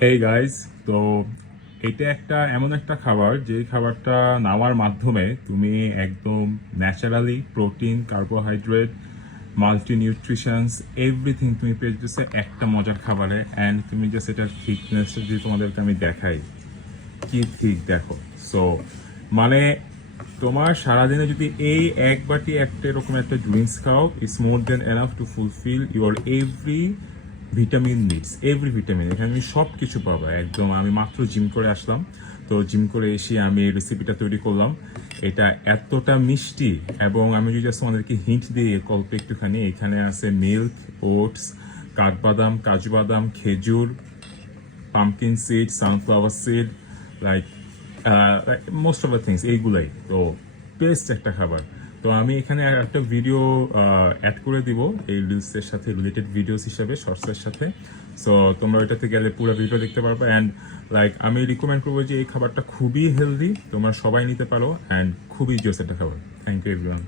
Hey guys, তো এটা এমন একটা খাবার যে খাবারটা নেওয়ার মাধ্যমে তুমি একদম naturally protein, carbohydrate, multi nutritions everything তুমি পেয়ে যেতেছে একটা মজার খাবারে। অ্যান্ড তুমি জাস্ট এটার থিকনেসটা যদি তোমাদেরকে আমি দেখাই, কি ঠিক দেখো। সো মানে তোমার সারাদিনে যদি এই এক বাটি একটা এরকম একটা ড্রিঙ্কস খাও, it's more than enough to fulfil your every vitamin needs. Every vitamin এখানে আমি সব কিছু পাবো একদম। আমি মাত্র জিম করে আসলাম, তো জিম করে এসে আমি এই রেসিপিটা তৈরি করলাম। এটা এতটা মিষ্টি, এবং আমি যদি জাস্ট তোমাদেরকে হিন্ট দিই গল্প একটুখানি, এখানে আছে মিল্ক, ওটস, কাঠবাদাম, কাজু বাদাম, খেজুর, pumpkin seed, sunflower seed, like most of the things এইগুলাই। তো বেস্ট একটা খাবার। তো আমি এখানে আর একটা ভিডিও অ্যাড করে দিব এই রিলসের সাথে, রিলেটেড ভিডিওস হিসাবে শর্টসের সাথে। সো তোমরা ওইটাতে গেলে পুরো ভিডিও দেখতে পারবে। অ্যান্ড লাইক আমি রিকমেন্ড করবো যে এই খাবারটা খুবই হেলদি, তোমরা সবাই নিতে পারো, অ্যান্ড খুবই জোস একটা খাবার। Thank you everyone.